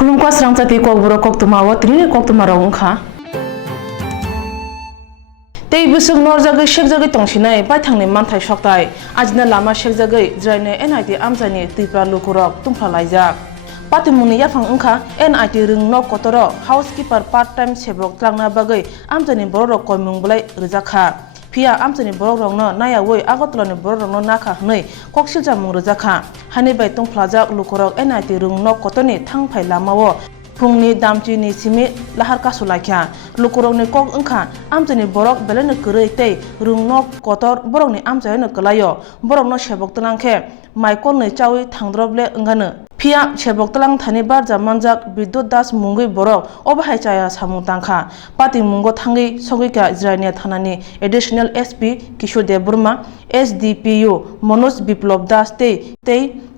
Kulumka Swrangchati Kokborok Koktwma wa trini Koktwma rongkha. Tei busuk norjagai shekjagai tongsinai bai thangnai manthai soktai ajna lama shekjagai jraine NIT amjani tipra lukurok tungphalaijak. Patimuni yafang ungkha NIT rung nok kotoro housekeeper part time sebok tlangna bagai amjani borok koimung bulai rjakha. Pia amjani borok rongno nayawoi agotolani borok rongno nakha hnoi koksilja mung rjakha. Hani bai tungphlajak lukurok NIT rung nok kotoni thangphai lamao Pungni damchini simi lahar kasulakya lukurokni kok ungkha amjani borok belene kwrwi tei rungno kotor borokni amjayano klayo borokno sebok tlangkhe maikonnoi chawi thangdroble ungano phia sebok tlang thani barja manjak bidyut das mungui borok obahai chaya samung tangkha pati mungo thangi sogika Israenia thanani additional SP Kishore Deburma SDPU Manoj Biplop Das tei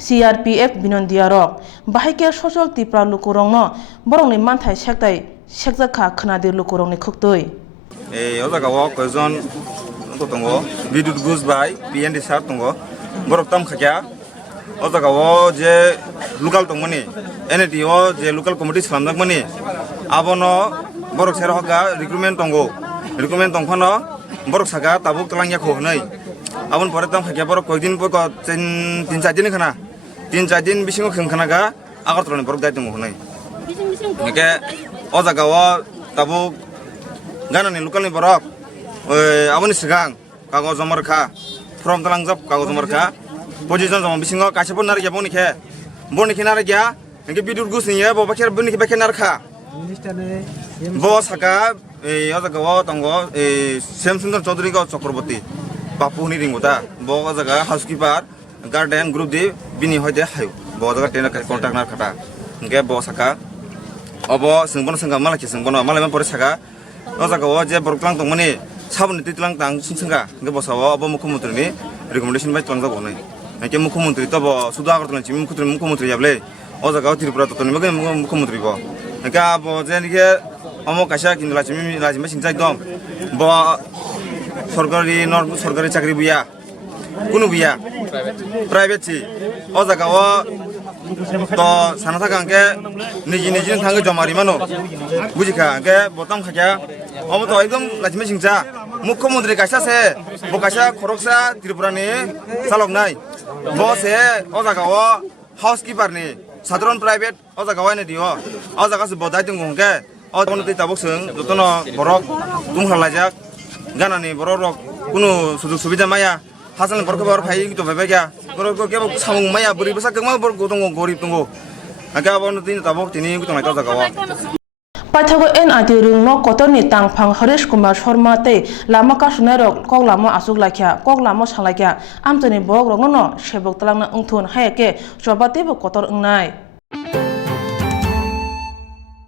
CRPF Binondiarok bahaike social tipra lukurongno borokni manthai sektai sekjakha khnadir lukurongni khoktoi Ojagao koijon tongo bidyut gus bai PND sar tongo borok tam khakya Ojagao je local tongmani NIT o je local committee salamjakmani abono borok sero hoka recruitment tongo recruitment tongphano borok saka tabuk tlangya khohnai abon pore tam khakya borok koidin po ko 3-4 din khana 3-4 din bisingo khangkhanaga agartolani borok dai tongo hnai Nike Ojagao tabuk ganani local ni borok aboni sigang kago jomar kha from talangjab kago jomar kha position jom bisingo kasepon nar ya boni khe nar ya nge bidur gus ni bo bakher boni khe nar kha bo saka Ojagao tongo Semsundar Chaudhary go Chakraborty bapu ni ringota bo jaga housekeeper garden group di bini hoide hayu bo jaga tena contact nar khata nge bo saka obo singbono singga malaki singbono malaiman pore saka Ojagao je boroklang tongmani saboni titlang tang singsinga nge bo sawo obo mukhyamantri ni recommendation bai tlangjak bonai nge mukhyamantri to bo suda agartolani chimi mukhyamantri yable Ojagao Tripura totoni mage mukhyamantri bo nge abo je nige omo kaisa kindla chimi lajima singjak dom bo sorgari chakri buya kunu buya private chi Ojagao to sanatha kangke niji thangi jomari mano bujika ke botam khakya omo to ekdom lajima singja mukhyamantri kaisa se bo kaisa khoroksa Tripura ni saloknai bo se Ojagao housekeeper ni sadron private Ojagao ni dio Ojagao se bodai tung ke ono tei tabok sung jotono borok tunghalajak ganani borok kuno sujog subida maya hasan borok bor phai to bebega borok ke samung maya buri basa kema borok tongo gorib tongo aga bono tei tabok tini kutongai Ojagao Paithago NIT rung nok kotoni tangphang Harish Kumar Sharma tei lama kasunarok kok lama asuk lakya kok lama salakya amtani borok rongno sebok tlangna ungthun hayake chobatebo kotor ungnai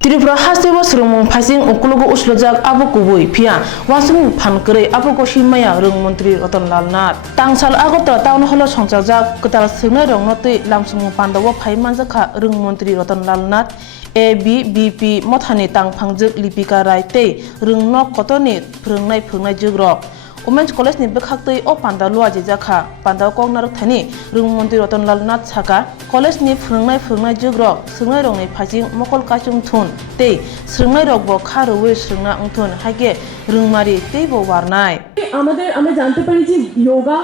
Tripura hastebo srungmung phasing ukulugo uslojak abo kubui phia wasung phankrei abo ko simaya rung mantri Ratanlal Nath tangsal agotla town hall songchajak ketal singnai rongno tei lamsung pandawo phaimanjakha rung mantri Ratanlal Nath ABBP mothani tangphangjuk Lipika Rai tei rung nok kotoni phungnai jugrok Women's College ni bekhaktei o panda lua jejakha panda kok narok thani rung mantri Ratanlal Nath saka college ni phungnai jugrok sungnai rongni phasing mokol kachung thun tei sungnai rok bo kharoi sungna ungthun hage rungmari tei bo warnai আমরা জানতে পারি যে যোগা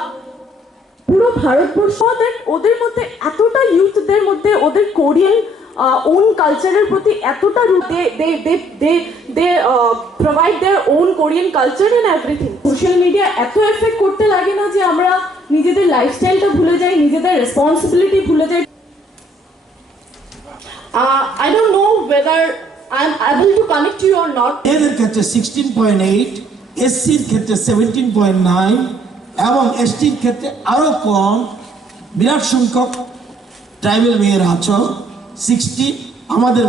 পুরো ভারতবর্ষ ওদের মধ্যে এতটা ইউথদের মধ্যে ওদের কোরিয়ান own কালচারের প্রতি এতটা they provide their own Korean culture and everything social media এত এফেক্ট করতে লাগে না যে আমরা নিজেদের লাইফস্টাইলটা ভুলে যাই নিজেদের রেসপন্সিবিলিটি ভুলে যাই I don't know whether I'm able to connect you or not এদের ক্ষেত্রে 16.8 এসসির ক্ষেত্রে 17.9 এবং এসটির ক্ষেত্রে আরো কম বিরাট সংখ্যক ট্রাইবাল মেয়েরা আছে 60 আমাদের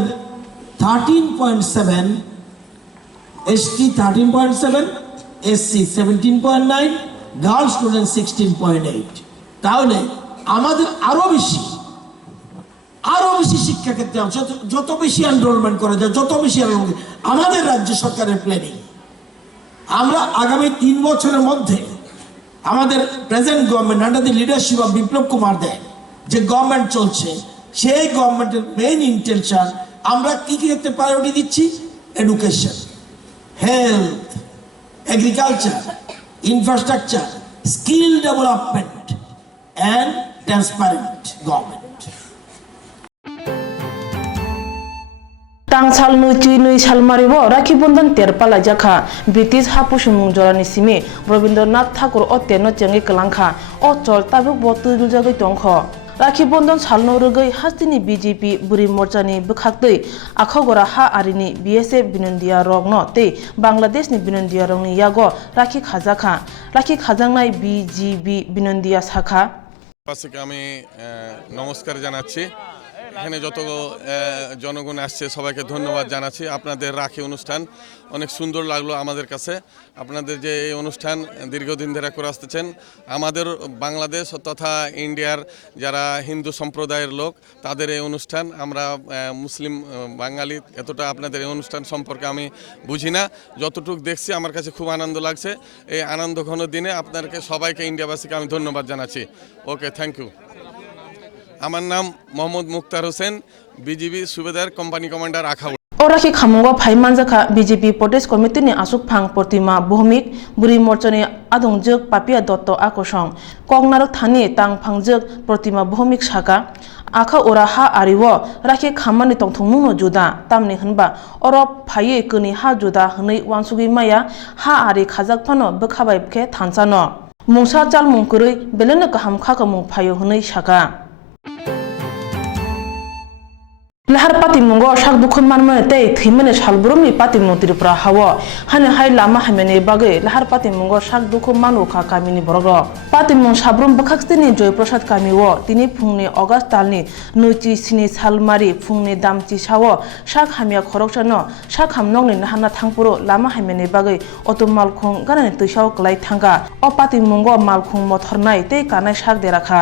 13.7 ST 13.7 SC 17.9 গার্ল স্টুডেন্ট 16.8 তাহলে আমাদের আরো বেশি শিক্ষা ক্ষেত্রে যত বেশি এনরোলমেন্ট করা যায় যত বেশি আমাদের রাজ্য সরকারের প্ল্যানিং আমরা আগামী 3 বছরের মধ্যে আমাদের present government under the leadership of Biplab Kumar Deb যে গভর্নমেন্ট চলছে সেই গভর্নমেন্টের মেইন ইন্টেনশন আমরা কি ক্ষেত্রে প্রায়োরিটি দিচ্ছি? Education, health, agriculture, infrastructure, skill development and transparent government. Tangsal nui salmaribo Rakhi Bondhan terpala jakha British hapushung jorani simi Rabindranath Thakur oteno chengi kelangkha o chol tabuk botu jagai tongkho Rakhi Bondhan salno rugai hastini BJP buri morchani bukhaktei akhogora ha arini BSF binundia rogno te Bangladesh ni binundia rogni yago Rakhi khajakha Rakhi khajangnai BJP binundia sakha আমি নমস্কার জানাচ্ছি। এখানে যত জনগণ আসছে সবাইকে ধন্যবাদ জানাচ্ছি। আপনাদের রাখি অনুষ্ঠান অনেক সুন্দর লাগলো আমাদের কাছে। আপনাদের যে এই অনুষ্ঠান দীর্ঘদিন ধরে করে আসতেছেন, আমাদের বাংলাদেশ তথা ইন্ডিয়ার যারা হিন্দু সম্প্রদায়ের লোক তাদের এই অনুষ্ঠান, আমরা মুসলিম বাঙালি এতটা আপনাদের এই অনুষ্ঠান সম্পর্কে আমি বুঝি না, যতটুকু দেখছি আমার কাছে খুব আনন্দ লাগছে। এই আনন্দ ঘন দিনে আপনাদেরকে সবাইকে ইন্ডিয়াবাসীকে আমি ধন্যবাদ জানাচ্ছি। Okay, thank you. আমার নাম Mohammad Mukhtar Hossain, BGB Subedar company commander Akhaura. Oraki khamungo phaimanjaka BJP Protest Committee ni asukphang Koktwma Bhumik Buri Morchani Adongjok Papia Dotto Akosong Koknarak Thani Tangphangjok Koktwma Bhumik Saka Akha ora ha ariwo Rakhi khamani tongthungmungno juda tamni hunba oro phaye kuni ha juda hnei wansugi maya ha ari khajak phano bkhabai bkhe thansano mungsa chal mungkurui belena kaham khaka mung phayo hnei saka Lahar pati mungo shak dukhon manmane tei thimene salbrumni pati mungtiri pra hawo hane hai lama hamene bagai lahar pati mungo shak dukhon manu kha kamini borogro pati mung sabrum bakhaksini joy prasad kamiwo tini phungni august talni nuchi sini salmari phungni damchi sawo shak hamia khorokchano shak hamnongni nahana thangpuro lama hamene bagai oto malkhung ganani tuisao klai thanga o pati mungo malkhung mothornai tei kanai shak derakha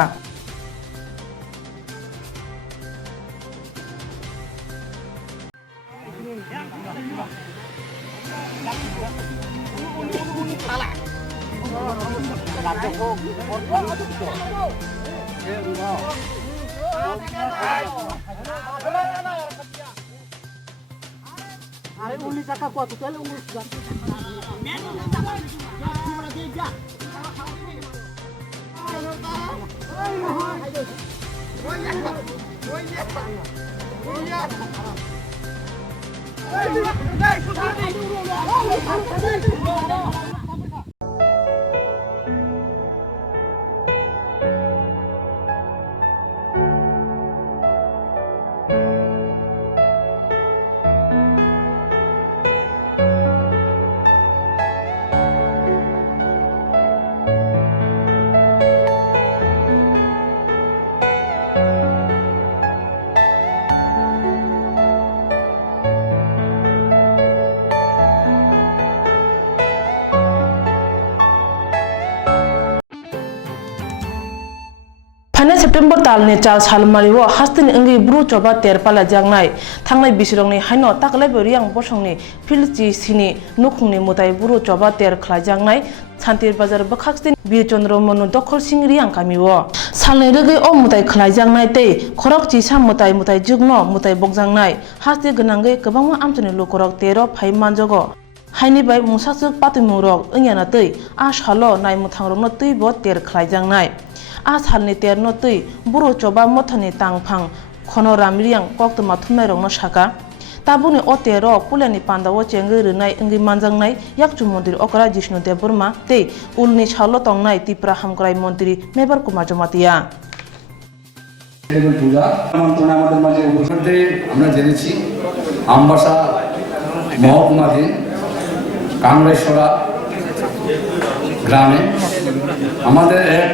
Phane September talni chal salmariwo hastin ingi bru choba terpala jangnai thangnai bisirongni haino taklai boriang bosongni filchi sini nukhungni mutai bru choba ter khla jangnai Santir Bazar bakhakstin Bir Chandra Monu dokhol singriang kamiwo salni rigi o mutai khla jangnai tei khorok chi sam mutai jugno mutai bokjangnai hasti gnangai kwbangma amchani lokorok tero phai manjogo haini bai musasuk patimurok engyana tei a salo nai muthangrokno tei bo ter khla jangnai a salni terno tui buru choba mothani tangphang khono ramriang Koktwma thumnai rongno saka tabuni o tero pulani pandawo chengai rwnai ingi manjangnai yakchu mondir okra Jishnu Dev Burma tei ulni chalo tongnai Tripura Hamkrai মন্ত্রী মেবার কুমার জমাতিয়া পূজা আমন্ত্রণে আমাদের মাঝে উপস্থিত আমরা জেনেছি আমবাসা মহকুমাধীন কাংড়েশ্বরা গ্রামে আমাদের এক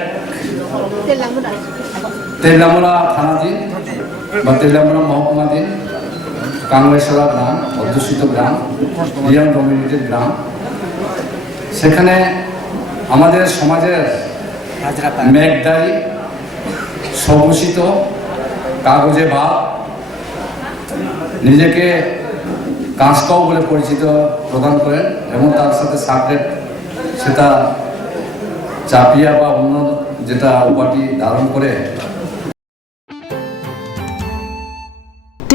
তেলামুলা থানাধীন বা তেলামুলা মহকুমাধীন কাংড়েশ্বরা গ্রাম অধ্যুষিত গ্রাম বিয়ান কমিউনিটির গ্রাম সেখানে আমাদের সমাজের মেঘদায়ী স্বঘোষিত কাগজে ভাব নিজেকে কাঁচকাও বলে পরিচিত প্রদান করেন এবং তার সাথে সাবজেক্ট সেটা চাপিয়া বা অন্য যেটা উপাধি ধারণ করে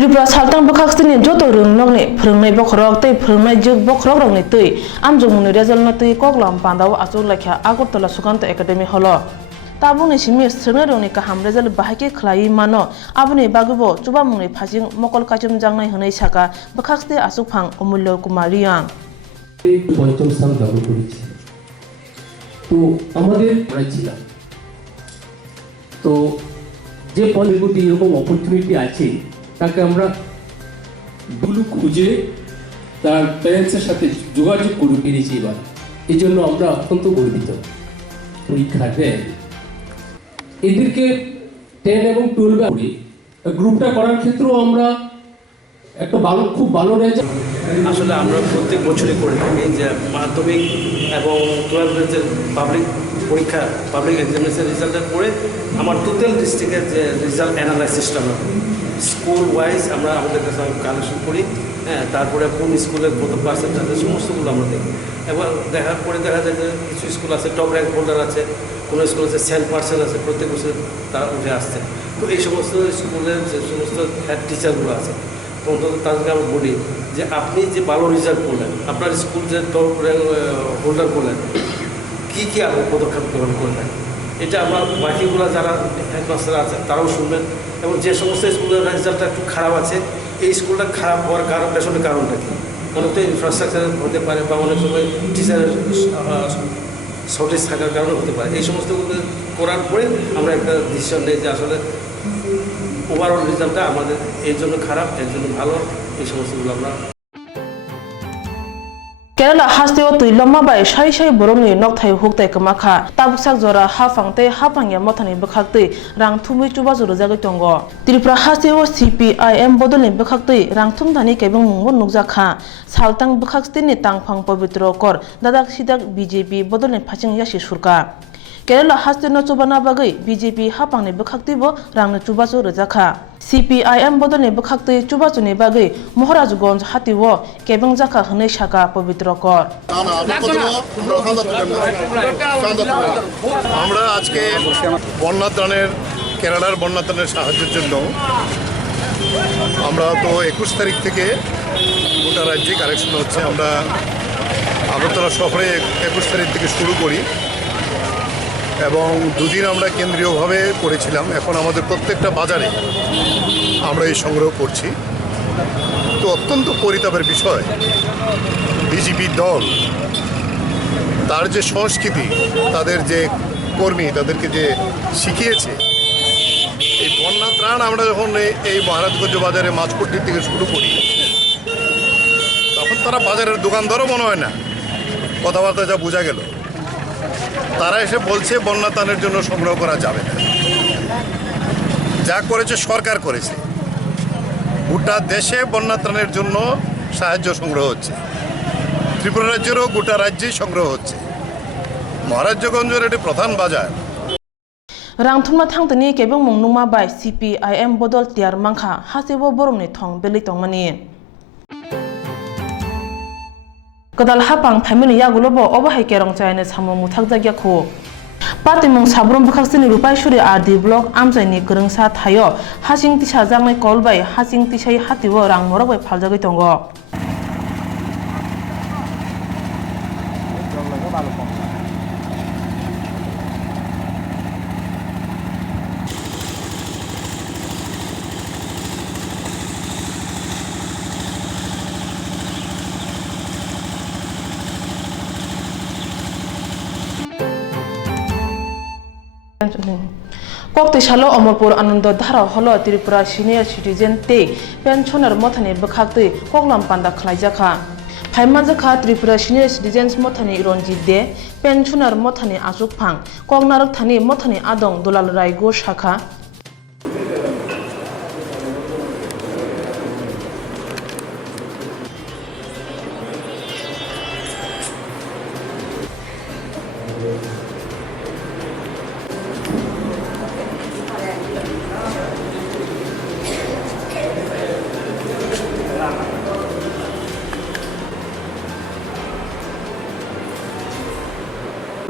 त्रिपुरा सालतां बखाक्सनि जत रोंनगनि फोरोंनाय बखरक तै फोरोंनाय जुग बखरक रंनि तै आमजमुनि रेजल्टना तै कगलाम पान्दाव आचु लाखा आगरतला सुकान्त एकाडेमि हल ताबुनि सिमि स्रोंनाय रंनि काहाम रेजल्ट बाहायके खलाई मानो आबुनि बागुबो चुबामुनि फाजिं मकल काचुम जांनाय हनै साका बखाक्सते आचुफां अमूल्य कुमारियां পঞ্চম স্থান দখল করেছে। তো আমাদের ছিল তো যে পলিগুটি এরকম অপরচুনিটি আছে তাকে আমরা গুলো খুঁজে তার প্যারেন্টসের সাথে যোগাযোগ করে পেরেছি এবার এই জন্য আমরা অত্যন্ত গর্বিত। পরীক্ষা দেয় এদেরকে 10 এবং 12 করে গ্রুপটা করার ক্ষেত্রেও আমরা একটা খুব ভালো রেজাল্ট আসলে আমরা প্রত্যেক বছরই করে থাকি যে মাধ্যমিক এবং 12 যে পাবলিক পরীক্ষা পাবলিক এক্সামিনেশন রেজাল্টের পরে আমার টোটাল ডিস্ট্রিক্টের যে রেজাল্ট অ্যানালাইসিসটা আমরা স্কুল ওয়াইজ আমরা আমাদের কাছে কালেকশন করি, হ্যাঁ, তারপরে কোন স্কুলের কত পার্সেন্টেজ সমস্তগুলো আমরা দেখি এবং দেখার পরে দেখা যায় যে কিছু স্কুল আছে টপ র্যাঙ্ক হোল্ডার আছে, কোনো স্কুল আছে 10% আছে, প্রত্যেক বছর তারা উঠে আসছে। তো এই সমস্ত স্কুলের যে সমস্ত হেড টিচারগুলো আছে অন্তত তাদেরকে আমরা বলি যে আপনি যে ভালো রেজাল্ট করলেন, আপনার স্কুল যে টপ র্যাঙ্ক হোল্ডার করলেন, কী কী আপনি পদক্ষেপ গ্রহণ করলেন, এটা আমরা বাকিগুলো যারা হেডমাস্টার আছে তারাও শুনবেন এবং যে সমস্ত স্কুলের রেজাল্টটা একটু খারাপ আছে এই স্কুলটা খারাপ হওয়ার পেছনের কারণটা কী, অনেক তো ইনফ্রাস্ট্রাকচার হতে পারে বা অনেক সময় টিচারের শর্টেজ থাকার কারণে হতে পারে। এই সমস্তগুলো করার পরে আমরা একটা ডিসিশন নেই যে আসলে ওভারঅল রেজাল্টটা আমাদের এর জন্য খারাপ, এর জন্য ভালো, এই সমস্তগুলো আমরা केरला हास्तेओ तुई लम्मा बाय साइ साइ बरमनि नकथाय हुकताय कमाखा ताबुकसाक जरा हाफांते हाफांया मथानि बखाक्तै रां थुमै चुबा जरो जागै तंगो त्रिपुरा हास्तेओ CPIM बदलनि बखाक्तै रां थुमदानि केबं मुंबो नुकजाखा सालतां बखाक्सतिनि तांफां पवित्र कर दादाक सिदाक BJP बदलनि फाचिं यासि सुरका केरला हास्तेनो चुबाना बागै BJP हाफांनि बखाक्तैबो रांनि चुबाजो रोजाखा CPIM बदलनि बखाक्तै चुबाजुनि बागै महाराजगंज हातिओ केबं जाखा हनै साका पवित्र कर আমরা আজকে বন্যা ত্রাণের কেরালার বন্যা ত্রাণের সাহায্যের জন্য আমরা তো 21 তারিখ থেকে গোটা রাজ্যে কালেকশন হচ্ছে। আমরা আগরতলা শহরে 21 তারিখ থেকে শুরু করি এবং দুদিন আমরা কেন্দ্রীয়ভাবে করেছিলাম। এখন আমাদের প্রত্যেকটা বাজারে আমরা এই সংগ্রহ করছি। তো অত্যন্ত পরিতাপের বিষয়, বিজেপি দল তার যে সংস্কৃতি, তাদের যে কর্মী, তাদেরকে যে শিখিয়েছে এই বন্যা ত্রাণ আমরা যখন এই মহারাজগঞ্জ বাজারে মাছপট্টির থেকে শুরু করি তখন তারা বাজারের দোকানদারও মনে হয় না, কথাবার্তা যা বোঝা গেল। তারা এসে বলছে বন্যা ত্রাণের জন্য সংগ্রহ করা যাবে না। যা করেছে সরকার করেছে, গোটা দেশে বন্যা ত্রাণের জন্য সাহায্য সংগ্রহ হচ্ছে। ত্রিপুরা রাজ্যেরও গোটা রাজ্যেই সংগ্রহ হচ্ছে। মহারাজগঞ্জের এটি প্রধান বাজার। रांथुमा थांतनि केबं मुंनुमा बाय CPIM बदल तियार मांखा हासेबो बरमनि थं बेलै तंमानि गदाल हापां फाइमिनि यागुलोबो अबाहाय केरं चायने सामु मुथाक जागियाखौ पार्टीमुं साब्रम बखाक्सनि रुपायसुरि आरडि ब्लक आमजायनि गोरोंसा थायो हासिं तिसा जांनाय कल बाय हासिं तिसाय हातिबो रां मरक bye फालजागै दंगो Koktwma Omorpur Ananda Dhara Holo Tripura Senior Citizen Te Pensioner Mothani Bkhakte Koklam Panda Khlaijaka Phaimajaka Tripura Senior Citizens Mothani Ronjit De Pensioner Mothani Asukphang Koknarak Thani Mothani Adong Dolal Rai Go Shaka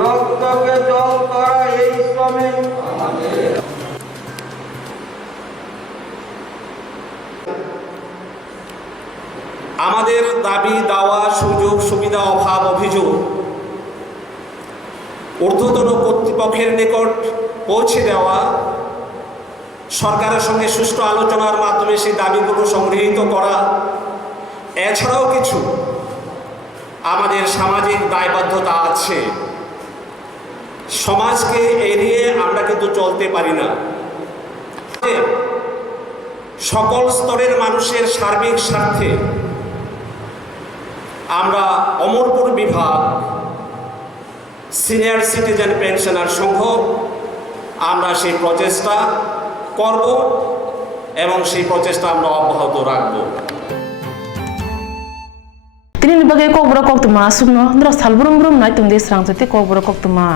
রক্তকে জল করা এই শ্রমে দাবি দাওয়া সুযোগ সুবিধা অভাব অভিযোগ ঊর্ধ্বতন কর্তৃপক্ষের নিকট পৌঁছে দেওয়া, সরকারের সঙ্গে সুষ্ঠু আলোচনার মাধ্যমে সেই দাবিগুলো সংগৃহীত করা, এছাড়াও কিছু আমাদের সামাজিক দায়বদ্ধতা আছে। সমাজকে এড়িয়ে আমরা কিন্তু চলতে পারি না। সকল স্তরের মানুষের সার্বিক স্বার্থে আমরা অমরপুর বিভাগ সিনিয়র সিটিজেন পেনশনার সংঘ আমরা সেই প্রচেষ্টা করব এবং সেই প্রচেষ্টা আমরা অব্যাহত রাখব। Tini ni bagai Kokborok Koktwma sumno ndros thalbrum brum nai tungde Swrangchati Kokborok Koktwma